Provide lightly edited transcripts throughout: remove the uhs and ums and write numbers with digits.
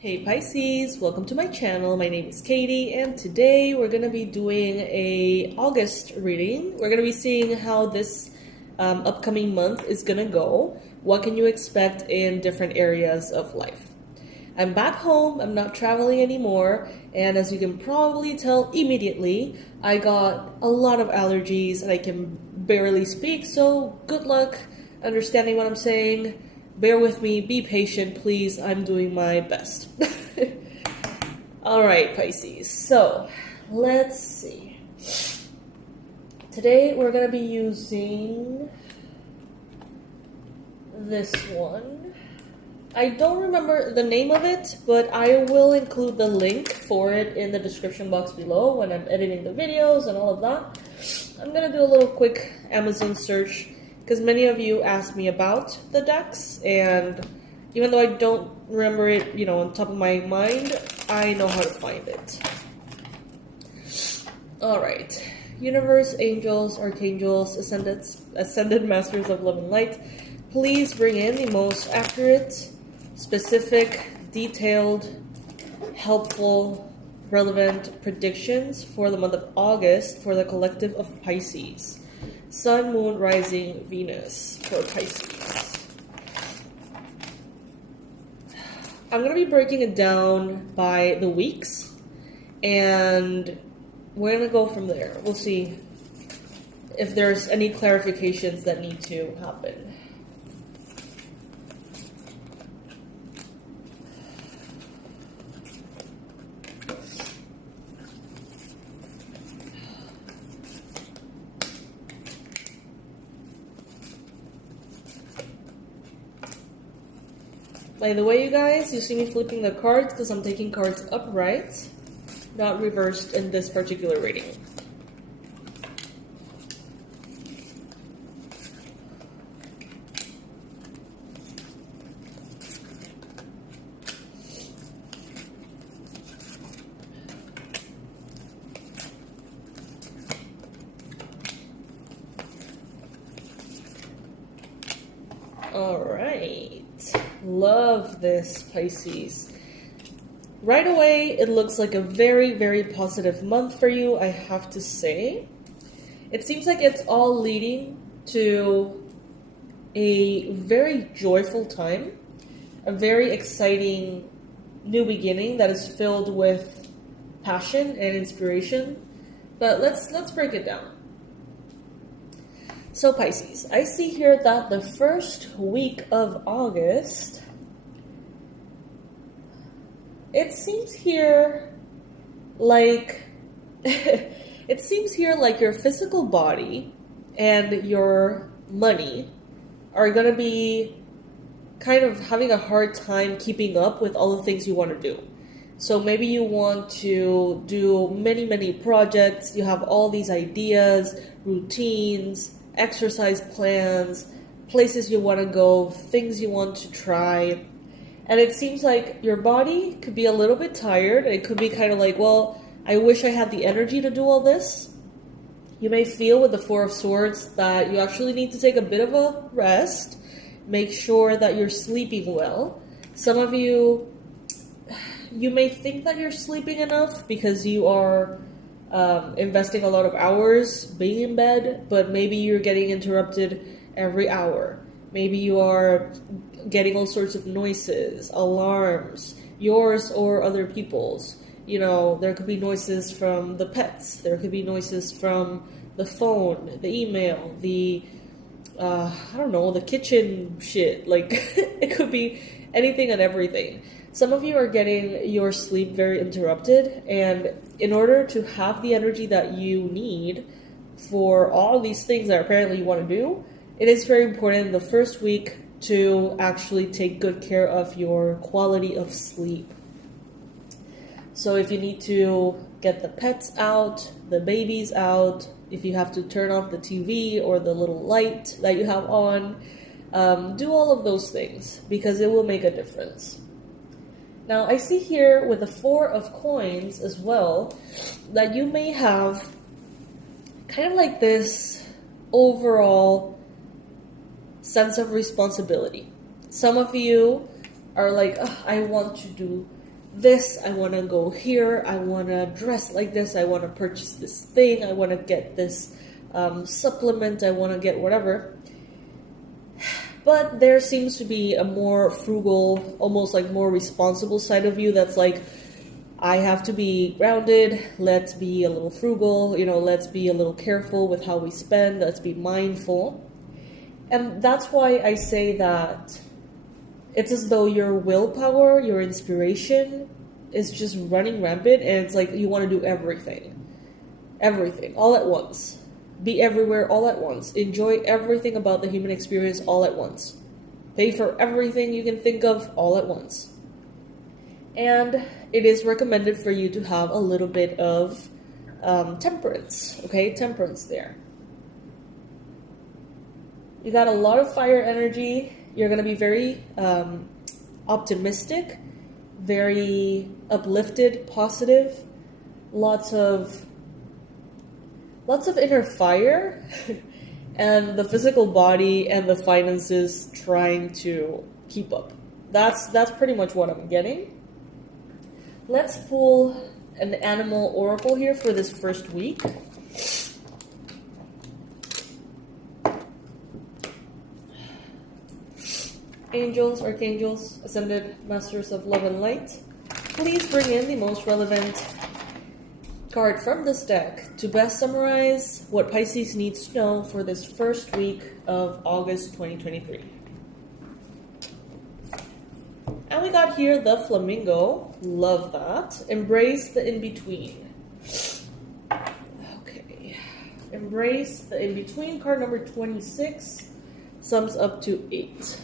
Hey Pisces, welcome to my channel. My name is Katie and today we're going to be doing a August reading. We're going to be seeing how this upcoming month is going to go. What can you expect in different areas of life? I'm back home, I'm not traveling anymore, and as you can probably tell immediately, I got a lot of allergies and I can barely speak, so good luck understanding what I'm saying. Bear with me, be patient, please. I'm doing my best. Alright, Pisces. So, let's see. Today we're going to be using this one. I don't remember the name of it, but I will include the link for it in the description box below when I'm editing the videos and all of that. I'm going to do a little quick Amazon search because many of you asked me about the decks, and even though I don't remember it, on top of my mind, I know how to find it. Alright. Universe, angels, archangels, ascended masters of love and light, please bring in the most accurate, specific, detailed, helpful, relevant predictions for the month of August for the collective of Pisces. Sun, Moon, Rising, Venus for Pisces. I'm going to be breaking it down by the weeks, and we're going to go from there. We'll see if there's any clarifications that need to happen. By the way, you guys, you see me flipping the cards because I'm taking cards upright, not reversed in this particular reading. All right. Love this, Pisces. Right away, it looks like a very, very positive month for you, I have to say. It seems like it's all leading to a very joyful time, a very exciting new beginning that is filled with passion and inspiration. But let's break it down. So Pisces, I see here that the first week of August, it seems here like your physical body and your money are going to be kind of having a hard time keeping up with all the things you want to do. So maybe you want to do many, many projects, you have all these ideas, routines, exercise plans, places you want to go, things you want to try. And it seems like your body could be a little bit tired. It could be kind of like, well, I wish I had the energy to do all this. You may feel with the Four of Swords that you actually need to take a bit of a rest. Make sure that you're sleeping well. Some of you may think that you're sleeping enough because you are investing a lot of hours being in bed, but maybe you're getting interrupted every hour. Maybe you are getting all sorts of noises, alarms, yours or other people's. There could be noises from the pets, there could be noises from the phone, the email, the the kitchen shit. Like, it could be anything and everything. Some of you are getting your sleep very interrupted, and in order to have the energy that you need for all these things that apparently you want to do, it is very important in the first week to actually take good care of your quality of sleep. So if you need to get the pets out, the babies out, if you have to turn off the TV or the little light that you have on, do all of those things because it will make a difference. Now, I see here with the Four of Coins as well that you may have kind of like this overall sense of responsibility. Some of you are like, I want to do this, I want to go here, I want to dress like this, I want to purchase this thing, I want to get this supplement, I want to get whatever. But there seems to be a more frugal, almost like more responsible side of you that's like, I have to be grounded, let's be a little frugal, let's be a little careful with how we spend, let's be mindful. And that's why I say that it's as though your willpower, your inspiration is just running rampant, and it's like you want to do everything. Everything, all at once. Be everywhere all at once. Enjoy everything about the human experience all at once. Pay for everything you can think of all at once. And it is recommended for you to have a little bit of temperance. Okay, temperance there. You got a lot of fire energy. You're going to be very optimistic, very uplifted, positive. Lots of inner fire, and the physical body and the finances trying to keep up. That's pretty much what I'm getting. Let's pull an animal oracle here for this first week. Angels, archangels, ascended masters of love and light, please bring in the most relevant card from this deck to best summarize what Pisces needs to know for this first week of August 2023. And we got here the flamingo. Love that. Embrace the in-between. Okay. Embrace the in-between. Card number 26 sums up to 8.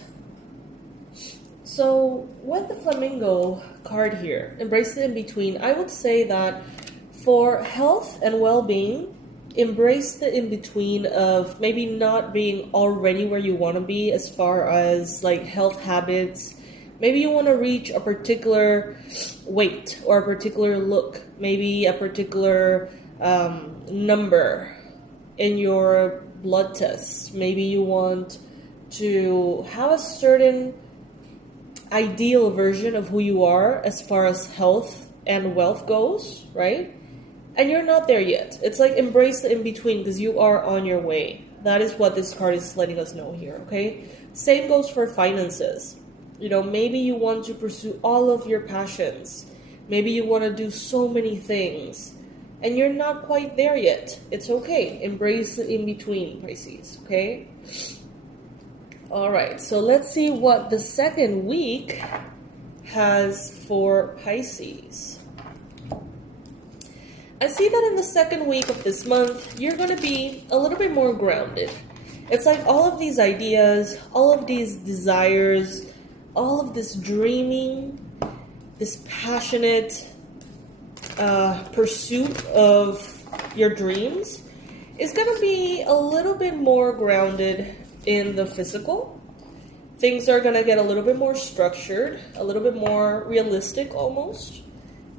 So with the flamingo card here, embrace the in-between, I would say that for health and well-being, embrace the in-between of maybe not being already where you want to be as far as like health habits. Maybe you want to reach a particular weight or a particular look, maybe a particular number in your blood tests. Maybe you want to have a certain ideal version of who you are as far as health and wealth goes, right? And you're not there yet. It's like embrace the in-between because you are on your way. That is what this card is letting us know here, okay? Same goes for finances. Maybe you want to pursue all of your passions. Maybe you want to do so many things and you're not quite there yet. It's okay. Embrace the in-between, Pisces, okay? All right, so let's see what the second week has for Pisces. I see that in the second week of this month, you're going to be a little bit more grounded. It's like all of these ideas, all of these desires, all of this dreaming, this passionate pursuit of your dreams is going to be a little bit more grounded in the physical. Things are going to get a little bit more structured, a little bit more realistic almost,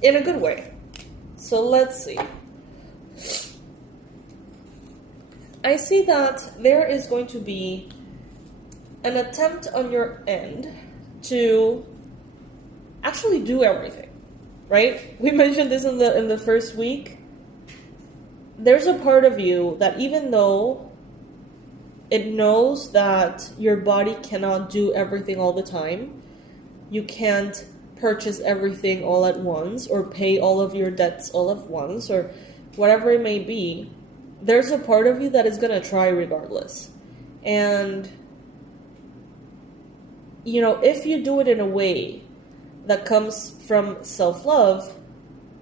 in a good way. So let's see. I see that there is going to be an attempt on your end to actually do everything, right? We mentioned this in the first week. There's a part of you that even though it knows that your body cannot do everything all the time, you can't purchase everything all at once or pay all of your debts all at once or whatever it may be, there's a part of you that is going to try regardless. And if you do it in a way that comes from self-love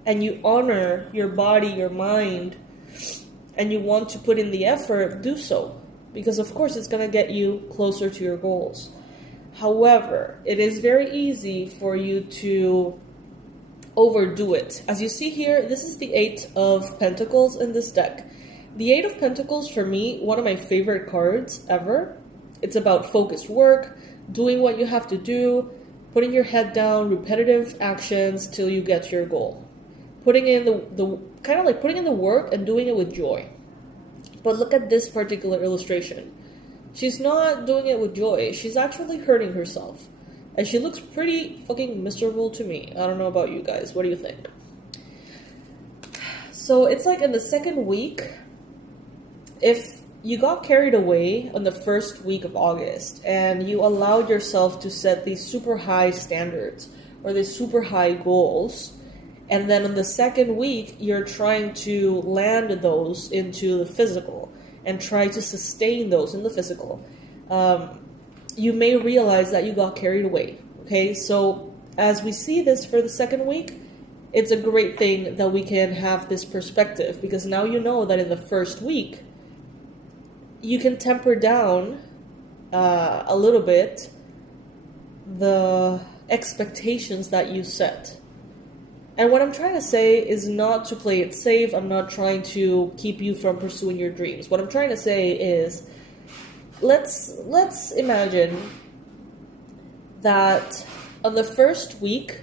and you honor your body, your mind, and you want to put in the effort, do so. Because of course it's going to get you closer to your goals. However, it is very easy for you to overdo it. As you see here, this is the 8 of Pentacles in this deck. The 8 of Pentacles, for me, one of my favorite cards ever. It's about focused work, doing what you have to do, putting your head down, repetitive actions till you get your goal. Putting in the kind of like putting in the work and doing it with joy. But look at this particular illustration. She's not doing it with joy. She's actually hurting herself. And she looks pretty fucking miserable to me. I don't know about you guys. What do you think? So it's like in the second week, if you got carried away on the first week of August and you allowed yourself to set these super high standards or these super high goals, and then in the second week, you're trying to land those into the physical and try to sustain those in the physical, you may realize that you got carried away. Okay, so as we see this for the second week, it's a great thing that we can have this perspective, because now you know that in the first week, you can temper down a little bit the expectations that you set. And what I'm trying to say is not to play it safe. I'm not trying to keep you from pursuing your dreams. What I'm trying to say is, let's imagine that on the first week,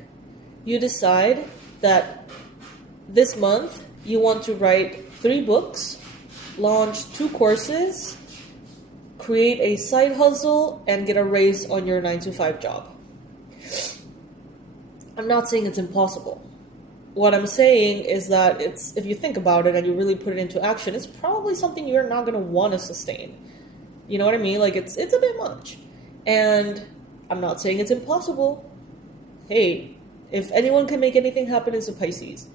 you decide that this month you want to write 3 books, launch 2 courses, create a side hustle, and get a raise on your 9-to-5 job. I'm not saying it's impossible. What I'm saying is that if you think about it and you really put it into action, it's probably something you're not going to want to sustain. You know what I mean? Like, it's a bit much. And I'm not saying it's impossible. Hey, if anyone can make anything happen, it's a Pisces.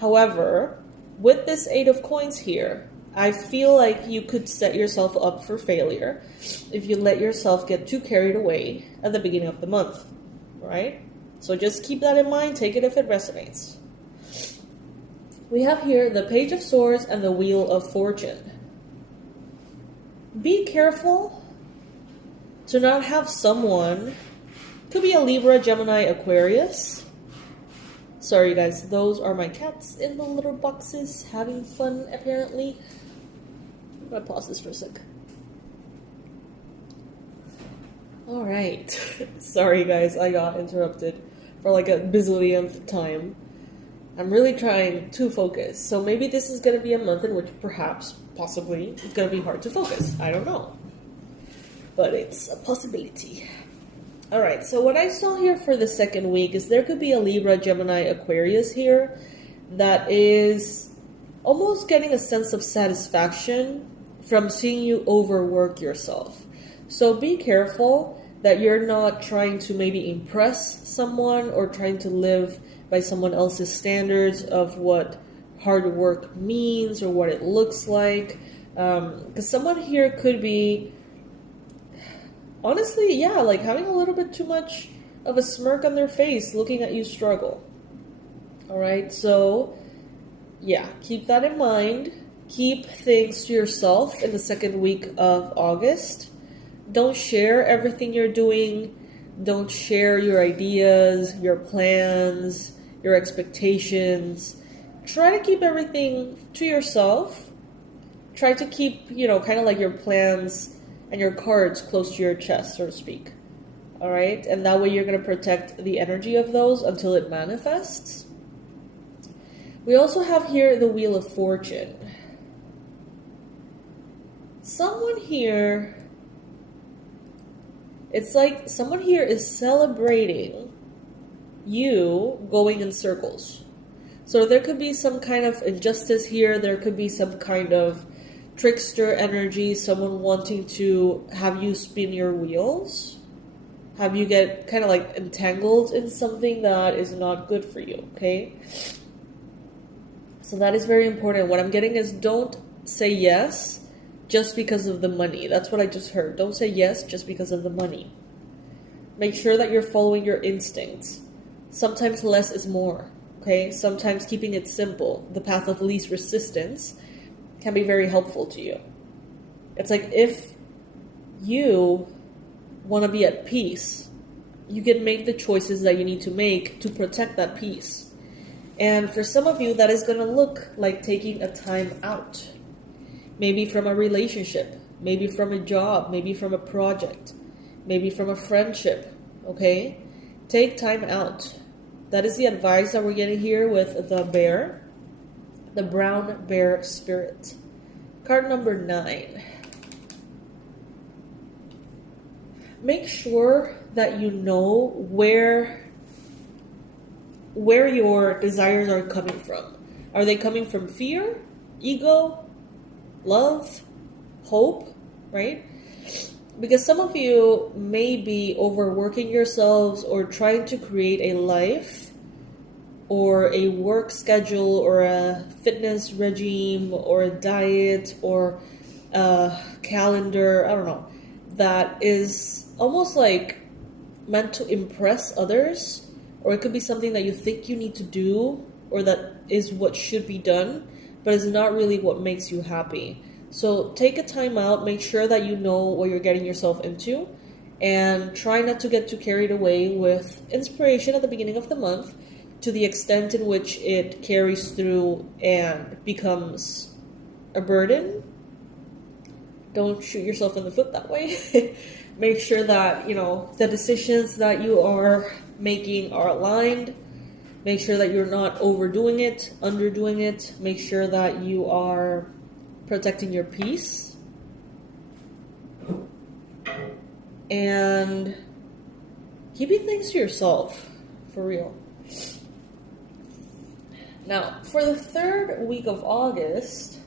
However, with this 8 of coins here, I feel like you could set yourself up for failure if you let yourself get too carried away at the beginning of the month, right? So just keep that in mind. Take it if it resonates. We have here the Page of Swords and the Wheel of Fortune. Be careful to not have someone, could be a Libra, Gemini, Aquarius. Sorry guys, those are my cats in the litter boxes having fun apparently. I'm gonna pause this for a sec. Alright. Sorry guys, I got interrupted for like a bazillionth time. I'm really trying to focus. So maybe this is going to be a month in which perhaps, possibly, it's going to be hard to focus. I don't know. But it's a possibility. Alright, so what I saw here for the second week is there could be a Libra, Gemini, Aquarius here that is almost getting a sense of satisfaction from seeing you overwork yourself. So be careful that you're not trying to maybe impress someone or trying to live by someone else's standards of what hard work means or what it looks like. Because someone here could be, honestly, yeah, like having a little bit too much of a smirk on their face looking at you struggle. Alright, so yeah, keep that in mind. Keep things to yourself in the second week of August. Don't share everything you're doing. Don't share your ideas, your plans, your expectations. Try to keep everything to yourself. Try to keep, kind of like your plans and your cards close to your chest, so to speak. All right? And that way you're going to protect the energy of those until it manifests. We also have here the Wheel of Fortune. Someone here, it's like someone here is celebrating you going in circles. So there could be some kind of injustice here. There could be some kind of trickster energy, someone wanting to have you spin your wheels, have you get kind of like entangled in something that is not good for you, okay? So that is very important. What I'm getting is don't say yes just because of the money. That's what I just heard. Don't say yes just because of the money. Make sure that you're following your instincts. Sometimes less is more, okay? Sometimes keeping it simple, the path of least resistance, can be very helpful to you. It's like if you want to be at peace, you can make the choices that you need to make to protect that peace. And for some of you, that is going to look like taking a time out. Maybe from a relationship, maybe from a job, maybe from a project, maybe from a friendship, okay? Take time out. That is the advice that we're getting here with the bear, the brown bear spirit. Card number 9. make sure that you know where your desires are coming from. Are they coming from fear, ego, love, hope, right? Because some of you may be overworking yourselves or trying to create a life or a work schedule or a fitness regime or a diet or a calendar, I don't know, that is almost like meant to impress others, or it could be something that you think you need to do or that is what should be done, but is not really what makes you happy. So take a time out, make sure that you know what you're getting yourself into, and try not to get too carried away with inspiration at the beginning of the month to the extent in which it carries through and becomes a burden. Don't shoot yourself in the foot that way. Make sure that, the decisions that you are making are aligned. Make sure that you're not overdoing it, underdoing it. Make sure that you are protecting your peace. And keeping things to yourself, for real. Now, for the third week of August,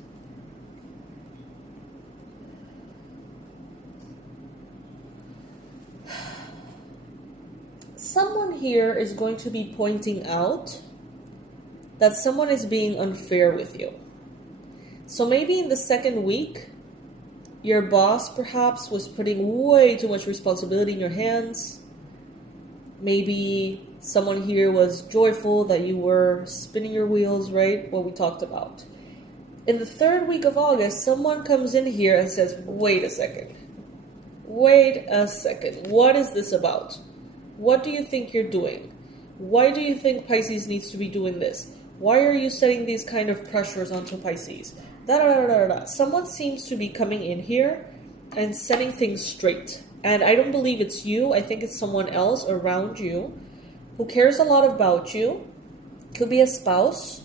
someone here is going to be pointing out that someone is being unfair with you. So maybe in the second week, your boss perhaps was putting way too much responsibility in your hands. Maybe someone here was joyful that you were spinning your wheels, right? What we talked about. In the third week of August, someone comes in here and says, wait a second. What is this about? What do you think you're doing? Why do you think Pisces needs to be doing this? Why are you setting these kind of pressures onto Pisces? Someone seems to be coming in here and setting things straight. And I don't believe it's you. I think it's someone else around you who cares a lot about you. Could be a spouse.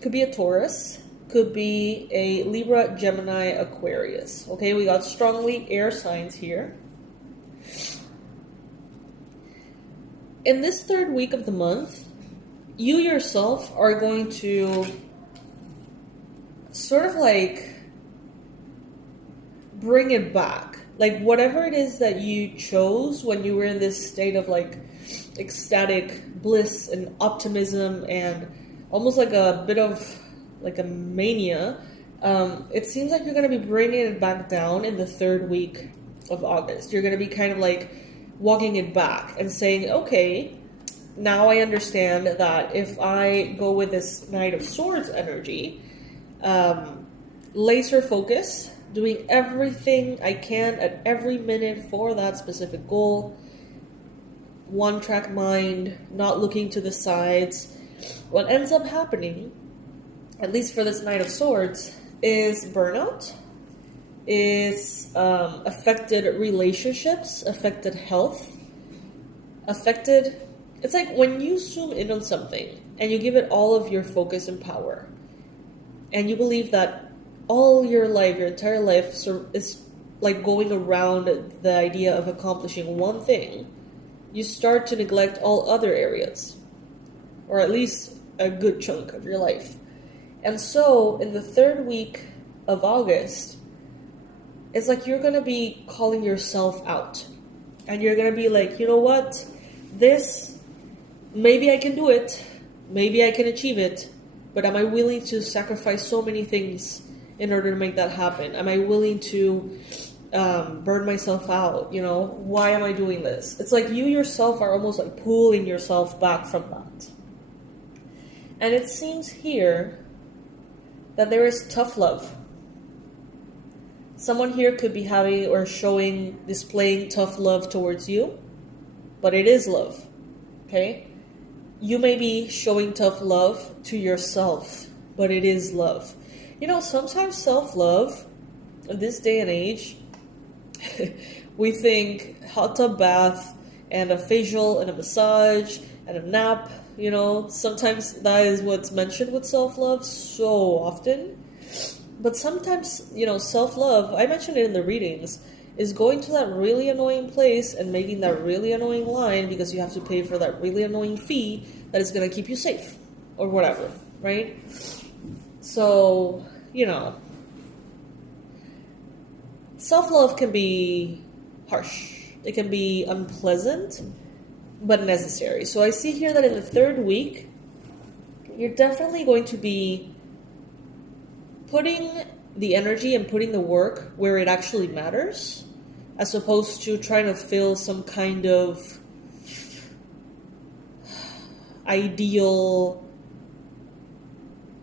Could be a Taurus. Could be a Libra, Gemini, Aquarius. Okay, we got strongly air signs here. In this third week of the month, you yourself are going to sort of like bring it back. Like whatever it is that you chose when you were in this state of like ecstatic bliss and optimism and almost like a bit of like a mania, it seems like you're going to be bringing it back down in the third week of August. You're going to be kind of like walking it back and saying, okay, now I understand that if I go with this Knight of Swords energy, laser focus, doing everything I can at every minute for that specific goal, one track mind, not looking to the sides. What ends up happening, at least for this Knight of Swords, is burnout, is affected relationships, affected health, affected... It's like when you zoom in on something and you give it all of your focus and power, and you believe that all your life, your entire life is like going around the idea of accomplishing one thing, you start to neglect all other areas, or at least a good chunk of your life. And so in the third week of August, it's like you're going to be calling yourself out. And you're going to be like, you know what? This, maybe I can do it. Maybe I can achieve it. But am I willing to sacrifice so many things in order to make that happen? Am I willing to burn myself out? Why am I doing this? It's like you yourself are almost like pulling yourself back from that. And it seems here that there is tough love. Someone here could be having or displaying tough love towards you, but it is love, okay? You may be showing tough love to yourself, but it is love. Sometimes self-love, in this day and age, we think hot tub bath and a facial and a massage and a nap, sometimes that is what's mentioned with self-love so often. But sometimes, self-love, I mentioned it in the readings, is going to that really annoying place and making that really annoying line because you have to pay for that really annoying fee that is going to keep you safe or whatever, right? So, self-love can be harsh. It can be unpleasant, but necessary. So I see here that in the third week, you're definitely going to be putting the energy and putting the work where it actually matters, as opposed to trying to fill some kind of ideal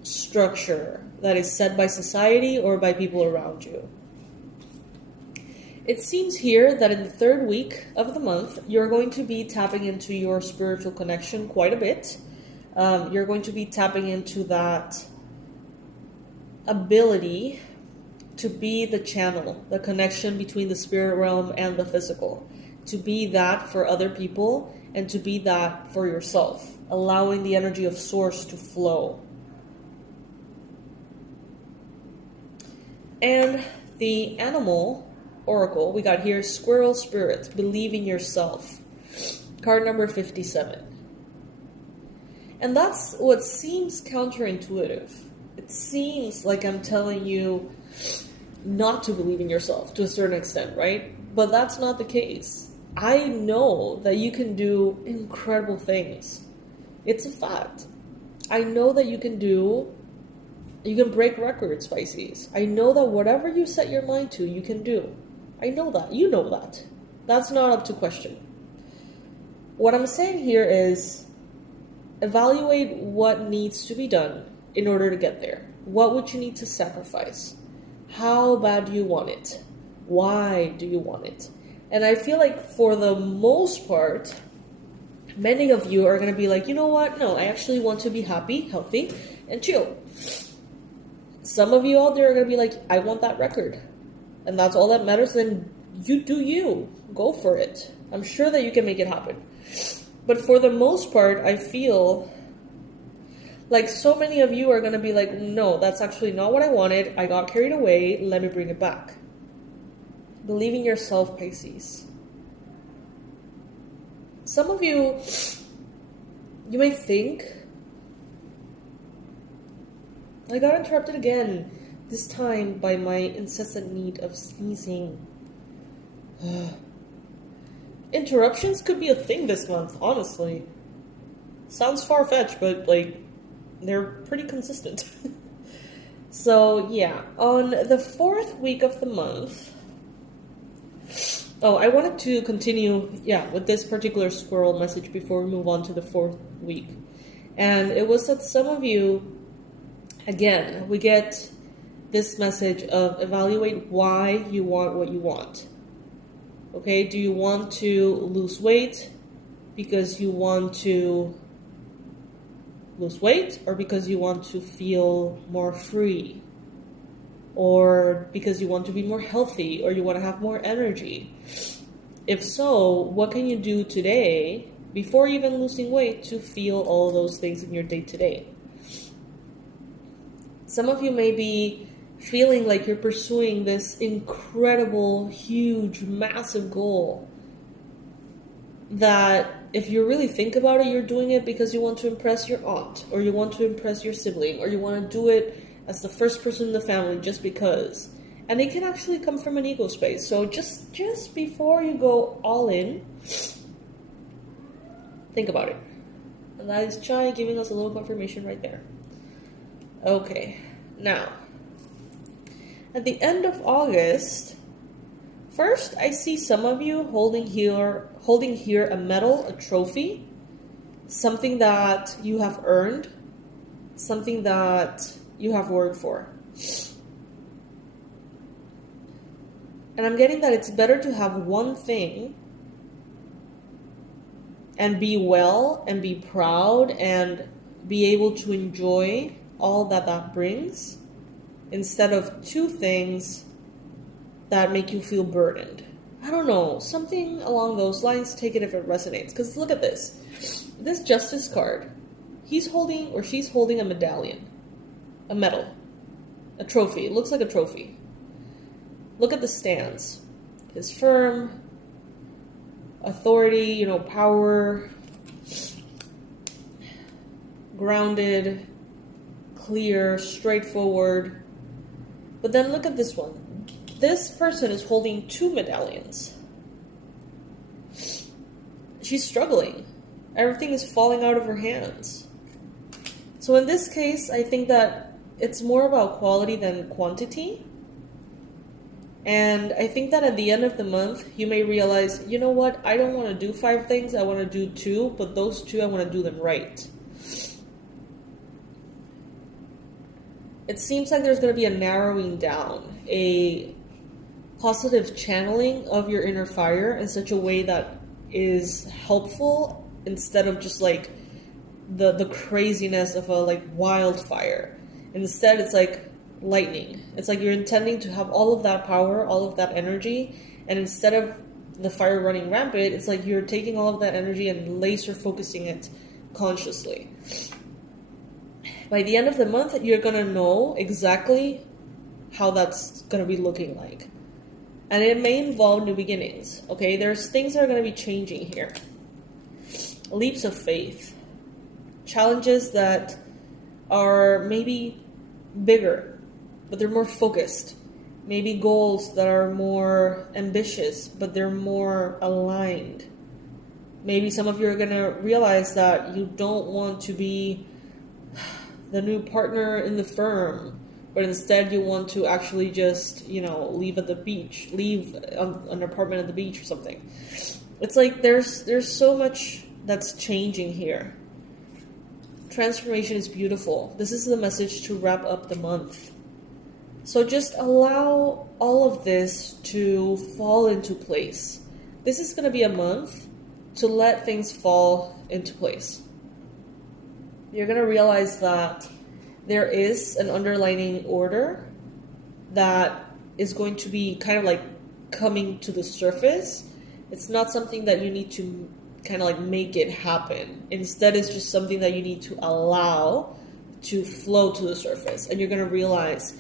structure that is set by society or by people around you. It seems here that in the third week of the month, you're going to be tapping into your spiritual connection quite a bit. You're going to be tapping into that ability to be the channel, the connection between the spirit realm and the physical, to be that for other people and to be that for yourself, allowing the energy of source to flow. And the animal oracle we got here, squirrel spirit, believe in yourself, card number 57. And that's what seems counterintuitive. It seems like I'm telling you not to believe in yourself to a certain extent, right? But that's not the case. I know that you can do incredible things. It's a fact. I know that you can break records, Pisces. I know that whatever you set your mind to, you can do. I know that. You know that. That's not up to question. What I'm saying here is evaluate what needs to be done in order to get there. What would you need to sacrifice? How bad do you want it? Why do you want it? And I feel like for the most part, many of you are going to be like, you know what? No, I actually want to be happy, healthy, and chill. Some of you out there are going to be like, I want that record. And that's all that matters. Then you do you. Go for it. I'm sure that you can make it happen. But for the most part, I feel like so many of you are going to be like, no, that's actually not what I wanted. I got carried away. Let me bring it back. Believe in yourself, Pisces. Some of you may think, I got interrupted again, this time by my incessant need of sneezing. Interruptions could be a thing this month, honestly. Sounds far-fetched, but they're pretty consistent. So yeah, on the fourth week of the month, I wanted to continue, with this particular squirrel message before we move on to the fourth week. And it was that some of you, again, we get this message of evaluate why you want what you want. Okay, do you want to lose weight because you want to lose weight, or because you want to feel more free, or because you want to be more healthy, or you want to have more energy? If so, what can you do today before even losing weight to feel all those things in your day-to-day? Some of you may be feeling like you're pursuing this incredible, huge, massive goal that if you really think about it, you're doing it because you want to impress your aunt, or you want to impress your sibling, or you want to do it as the first person in the family just because. And it can actually come from an ego space. So just before you go all in, think about it. And that is Chai giving us a little confirmation right there. Okay, now, at the end of August, first I see some of you holding here a medal, a trophy, something that you have earned, something that you have worked for. And I'm getting that it's better to have one thing and be well and be proud and be able to enjoy all that brings, instead of two things that make you feel burdened. I don't know, something along those lines. Take it if it resonates. Because look at this. This Justice card, he's holding or she's holding a medallion, a medal, a trophy. It looks like a trophy. Look at the stands. is firm, authority, you know, power, grounded, clear, straightforward. But then look at this one. This person is holding 2 medallions. She's struggling. Everything is falling out of her hands. So in this case, I think that it's more about quality than quantity. And I think that at the end of the month, you may realize, you know what, I don't want to do 5 things, I want to do 2, but those 2, I want to do them right. It seems like there's going to be a narrowing down, a positive channeling of your inner fire in such a way that is helpful instead of just like the craziness of a like wildfire. Instead, it's like lightning. It's like you're intending to have all of that power, all of that energy, and instead of the fire running rampant, it's like you're taking all of that energy and laser focusing it consciously. By the end of the month, you're going to know exactly how that's going to be looking like. And it may involve new beginnings, okay? There's things that are going to be changing here. Leaps of faith. Challenges that are maybe bigger, but they're more focused. Maybe goals that are more ambitious, but they're more aligned. Maybe some of you are going to realize that you don't want to be the new partner in the firm, but instead you want to actually just, you know, leave at the beach, leave an apartment at the beach or something. It's like there's so much that's changing here. Transformation is beautiful. This is the message to wrap up the month. So just allow all of this to fall into place. This is going to be a month to let things fall into place. You're going to realize that there is an underlying order that is going to be kind of like coming to the surface. It's not something that you need to kind of like make it happen. Instead, it's just something that you need to allow to flow to the surface. And you're going to realize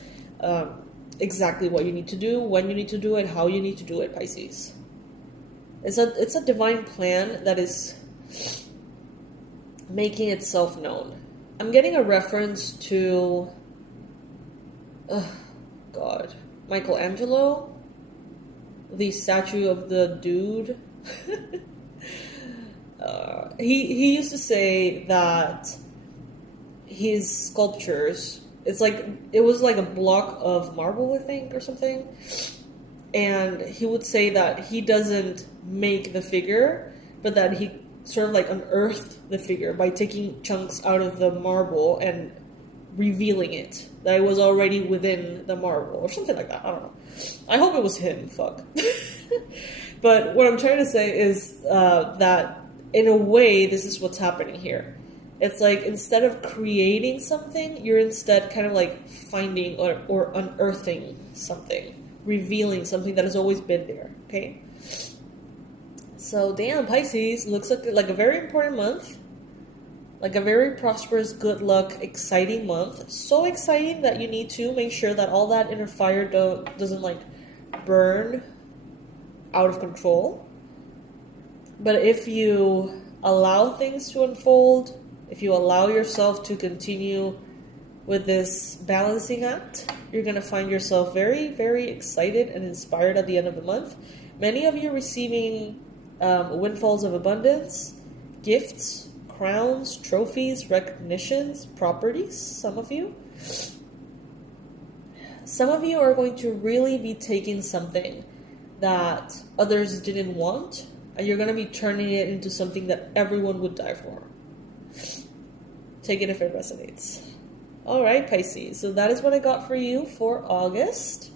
exactly what you need to do, when you need to do it, how you need to do it, Pisces. It's a divine plan that is making itself known. I'm getting a reference to Michelangelo, the statue of the dude. He used to say that his sculptures, it was like a block of marble, I think, or something. And he would say that he doesn't make the figure, but that he sort of like unearthed the figure by taking chunks out of the marble and revealing it. That it was already within the marble or something like that. I don't know. I hope it was him. Fuck. But what I'm trying to say is that in a way, this is what's happening here. It's like instead of creating something, you're instead kind of like finding or unearthing something, revealing something that has always been there. Okay? So, damn, Pisces, looks like a very important month. Like a very prosperous, good luck, exciting month. So exciting that you need to make sure that all that inner fire doesn't like burn out of control. But if you allow things to unfold, if you allow yourself to continue with this balancing act, you're going to find yourself very, very excited and inspired at the end of the month. Many of you receiving windfalls of abundance, gifts, crowns, trophies, recognitions, properties, some of you. Some of you are going to really be taking something that others didn't want, and you're going to be turning it into something that everyone would die for. Take it if it resonates. Alright, Pisces, so that is what I got for you for August.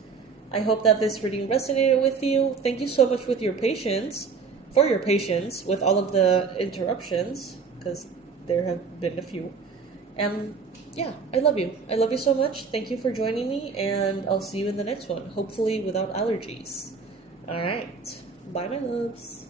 I hope that this reading resonated with you. Thank you so much for your patience with all of the interruptions, because there have been a few. And yeah, I love you. I love you so much. Thank you for joining me, and I'll see you in the next one, hopefully without allergies. Alright, bye my loves.